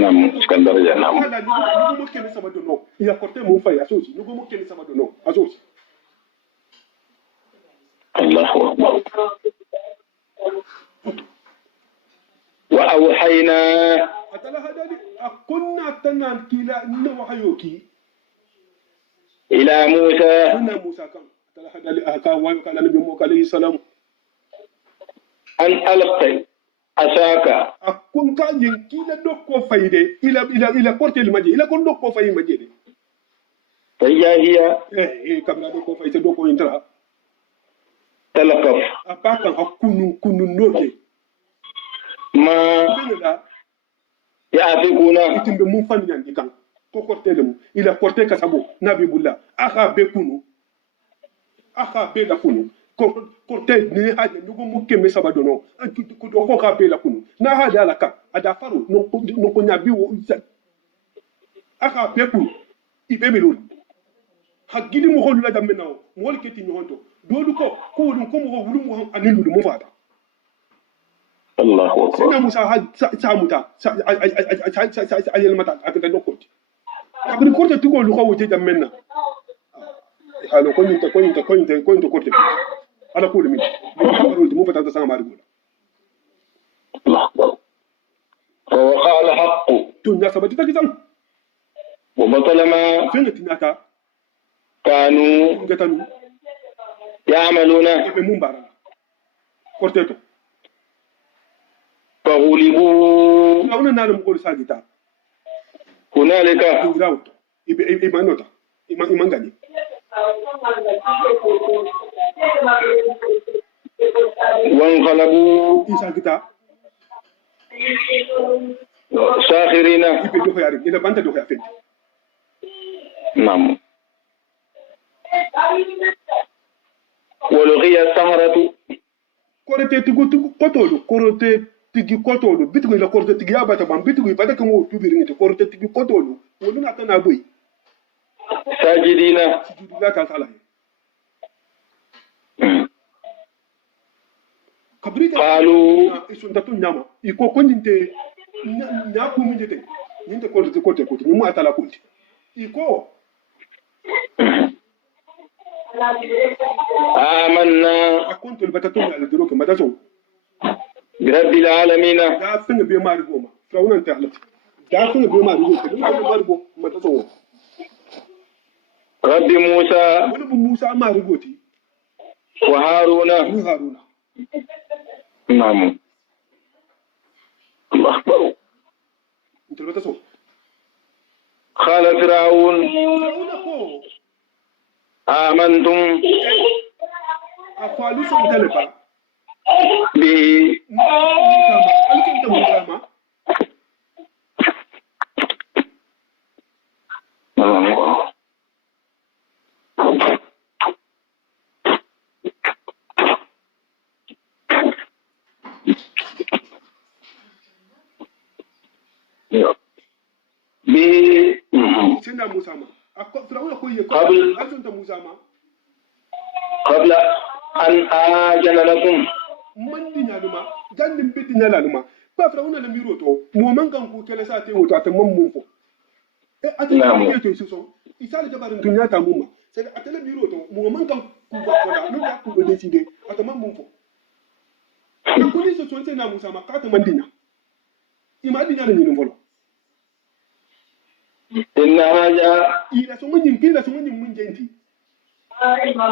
naam l'escandaria naam ala ni mo kene sama do no ya korte mo fa ya sosi ni mo kene sama do no asosi Allahu akbar wa awhayna atala hadali akunna tanan kila inna wahayuki ila Musa inna Musa kan atala hadali aka wa kala nabi Musa alayhi salam an alqi asaka akun ka yin kila dokko fayde ila korte maje ila kon dokko fay maje de tayahiya kabla dokko fay te dokko intra talaqaf apaka kunu noke ma benela yafikuna itimbe mun fanyan dikan ko korte le mu ila korte kasabo nabi bulla aka be la kunu korte ni haje nugo mukke me sabado no ko ka be la kunu na haja la ka ada faru no ko nyabi wo aka be kunu ibe melul hagidi mo holu la damme nawo mo wol keti ni honto dolu ko wulum ko mo wulum mo anilu mo fata Allahu akbar sina Musa samuta ayel mata akata dokoti abri korte tugo lu ko wote jammenna halo ko nyinta korte ala ko limi mo fata ta sama mari gola Allahu akbar wa qala haqqu tun ya sabati ta kisan wa batala ma fenga tinaka kanu ngatanu ya'maluna ebe mumbara korte to فغلبوا launa nalo mo ko sagita هنالك ingrawto ibe manota imangani وانقلبوا isagita ساخرين ibe do yari ila banta do yafet نعم ولقي السهرة korete tigu kotolu korete tigi kotolu bitigu la korete tigi abata bam bitigu bata kan wo tubiri ngite korete tigi kotolu wolu na kana boy ساجدين sujudu la ta sala kabrita قالوا isunta tun nyama iko ko nyinte nya ku mi jete nyinte korete kote ni mu atala kunti iko آمنا akonto bata tun ala diro ke mata so برب العالمين da finga be mari goma frawunan ta alati da finga be mari goma ko mari go mata so رب موسى wani bu Musa mari goti وهارون ni Haruna نعم الله أكبر inta bata so قال فرعون Frawuna ko آمنتم afalu son talaba به alkin da Musa ma به sina Musa ma Frawuna ko ye ko Qabl- alkin da Musa ma قبل أن آجن لكم man dinya duma gandin bidin yala duma ba Frawuna na miro to mo man kan ku kele sa te woto atamman mun fo ate Naam. ke to so isale jabarin dunya ta mumma sai atele miro to mo man kan ku ba ko da no ka ku do decide atamman mun fo ko ni so to sai na Musa ma ka ta man dinya ima dinya ne ni folo إن هذا ila so mun yin kila so mun yin mun jenti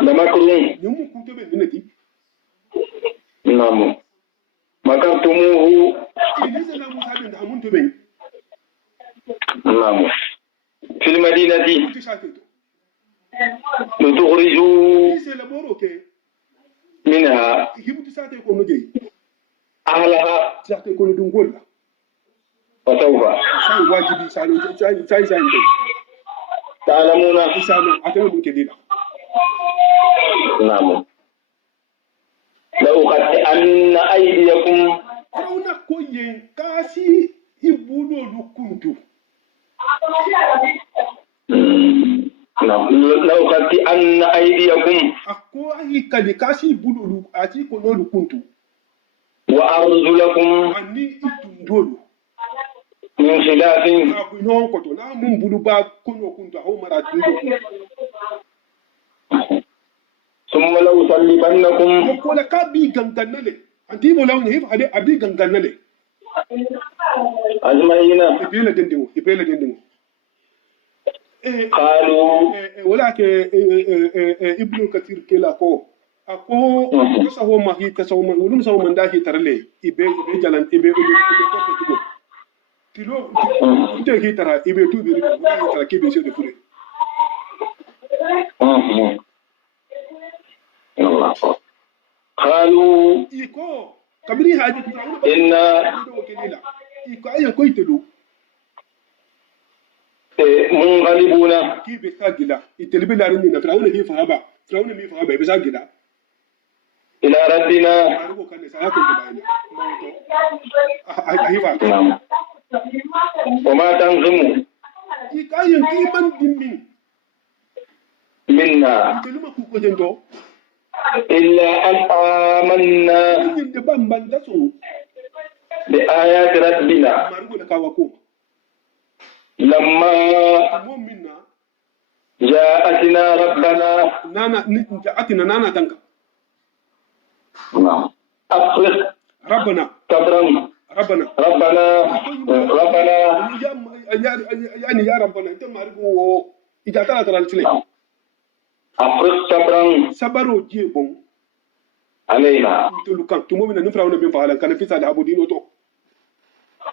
لمكر ni mun ku to be dinati نعم مكرتموه ni sai na Musa bin da mun to be نعم في المدينة ku ti sa te to لتخرجوا c'est le boro ke منها hibutu sate ko no je أهلها sate ko no dum golla فسوف sai wajibi salo sai ndo تعلمون. isano atana mun ke dila نعم. لأقطعن أيديكم rauna ko yen kasi ibudo lu kuntu نعم. لأقطعن أيديكم akko ahi kali kasi ibudo lu ati ko no lu kuntu وأرجلكم ani itundolo من خلاف abu non ko to na mun bulu ba ko no kuntu ho mara tundo ثم لأصلبنكم ko la ka bi ganganale anti mo lawn hif ade abi ganganale أجمعين. ibela dendimo قالوا wala ke ibnu kathir kela ko ako kasa ho mahi kasa ho man ulum sawo manda hi tarle ibe jalan ibe ko ko tugo tilo ite hi tara ibe tu bi ri wala hi tara ke be se de fure قالوا iko kabiri haji ku sawo إن do kelila iko ayo ko itelo منغلبون ki be sagila itelibe la rin na firawuna hi fahaba firawuna mi fahaba be sagila إلى ربنا. argo kan sa ko to bayina mawto ahi fa نعم. وما تنظم ikayen ki man dimmi منا keluma ku ko jento إلا أن آمنا yin de bamban da so بآيات ربنا margo da kawa ko لما mo minna جاءتنا ربنا. nana ni atina nana tanka نعم. أفرغ rabbana صبرا rabbana ربنا ربنا. yani ya rabbana ita margo wo ita tara tara tile أفرغ صبرا sabaro je bon علينا tulu kan tumo mina ni firawuna bin fahalan kana fisa da abudino to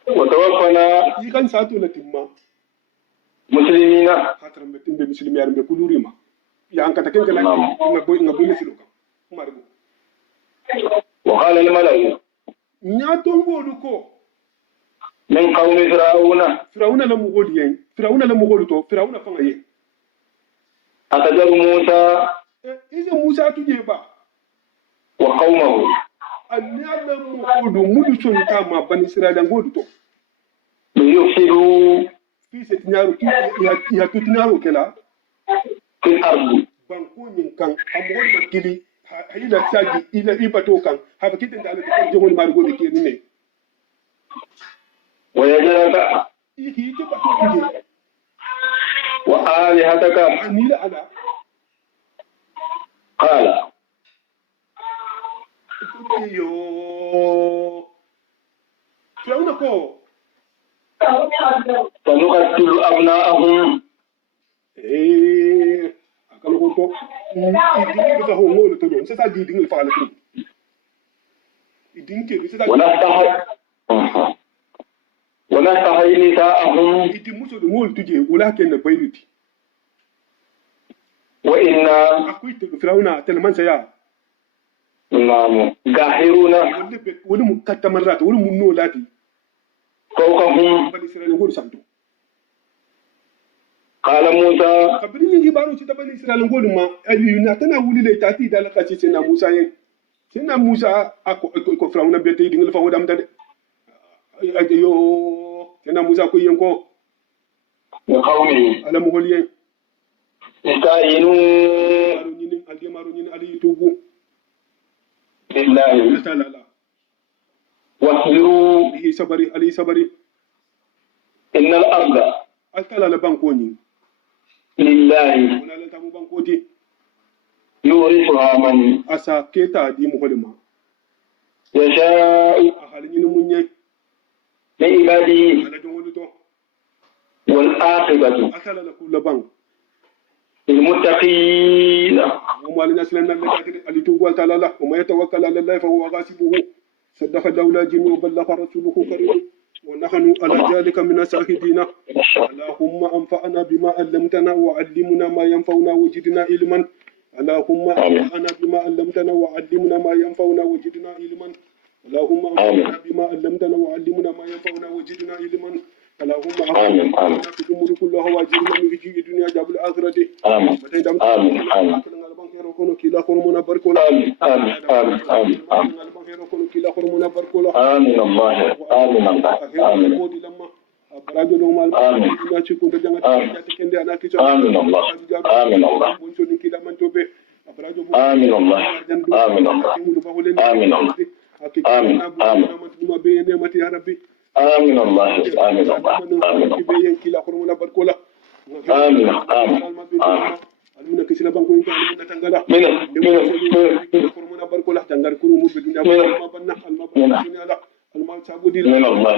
وتوفنا yi kan sato la timma مسلمين. hataram be timbe muslimi yarbe kuluri ma ya an kata kenga la nga boy misilo kan margo وقال الملأ nya tongo du ko من قوم فرعون firawuna la mugodi yen firawuna la mugodi to firawuna fanga yen أتذر موسى ize musa tuje ba وقومه annabi mugudu mudu son ta ma bani israila ngodu to ليفسدوا fi se tinyaro ki ya to tinyaro kela في الأرض banko nyin kan amgol makili hayila sagi ila ibato kan haba kitin da alaka jongol margo de ke ne ويجعلك yi ke ba to tuje وآلهتك. anila ala قال yo firawuna ko سنقتل أبناءهم akalo ko to idin ko ho ngol to don sa di dingul fa la tin idin ke bi sa ونستحيي نساءهم idin muso do ngol tuje wala ken na bayriti وإنا akwai to firawuna talman sa ya قاهرون wani mu kattamar rata wani mun no lati فوقهم. bani israila ngol santo قال موسى kabiri min hibaro ci ta bani israila ngol ma ayu na tana wuli le tati da laka ci na musa yin na musa ko firawuna be tay dingul fa wadam da de yo na musa ko yen ko وقومه ala mu hol yen استعينوا maro ñinin ali tubu بالله ta'ala la واصبروا ali sabari إن الأرض altala la banko ni لله wala la tamu banko ti يورثها من asa keta di mu holima يشاء a halin ñinin munye من عباده ala jongolu to والعاقبة atala la kula bank للمتقين. وما لنسلنا لك علي توب تعالى له وما يتوكل على الله فهو غاسبه صدق الدولة جن وبلغ رسوله كريم ونحن على ذلك من الشاهدين. اللهم انفعنا بما علمتنا وعلمنا ما ينفعنا وزدنا علما. اللهم انفعنا بما علمتنا وعلمنا ما ينفعنا وزدنا علما. اللهم انفعنا بما علمتنا وعلمنا ما ينفعنا وزدنا علما. اللهم اعنا في الامور كلها واجرنا من رجي الدنيا جاب الاخره. امين امين امين كلا خرمنا بركولا. امين امين امين امين كلا خرمنا بركولا. امين الله امين الله امين Barajo no mal na ci ko janga ci kende ana ki amin Allah amin Allah bon so ni kila man tobe barajo amin Allah amin Allah amin Allah amin amin ma be ne mati ya rabbi amin Allah amin Allah amin be yen kila ko mo na barkola amin amin amin almuna kisila banko yin almuna tangala mina ko mo na barkola tangar ko mo be dunya ma banna alma banna ala alma sabudi min Allah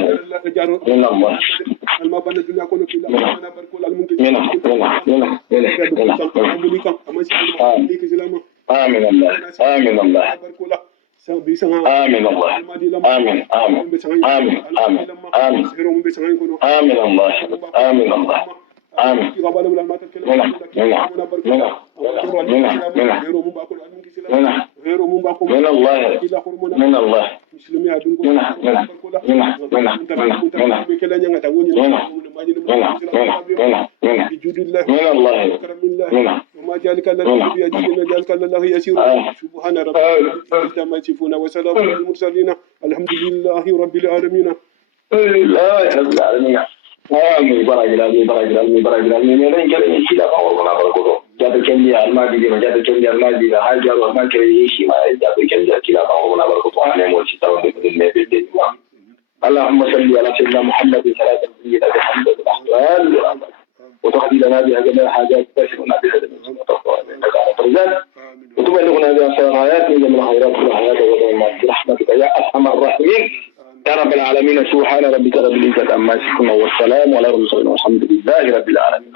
min Allah alma banna dunya ko kila na barkola almun min amin Allah amin Allah barkola آمين الله آمين آمين آمين آمين آمين آمين الله آمين الله آمين من الله من الله وما ذلك الذي بيدينا ذلك الله يسير سبحان ربك ما يصفون وسلام على المرسلين الحمد لله رب العالمين لا رب العالمين آمين بارك الله بارك الله بارك الله من كلام شيء لا والله بركوته جاب كندي المادي جاب كندي المادي حاجة وما كريه شيء ما جاب كندي كلا والله بركوته أنا مو شيء تاون بالنبي اللهم صل على سيدنا محمد صلاة سيدنا محمد الأحوال وتقضي لنا بها جميع حاجات تشفنا بها وتبلغنا بها خيرات من جميع الخيرات في الحياة والموت برحمتك يا أرحم الراحمين يا رب العالمين. سبحان ربك رب العزة عما يصفون والسلام على المرسلين والحمد لله رب العالمين.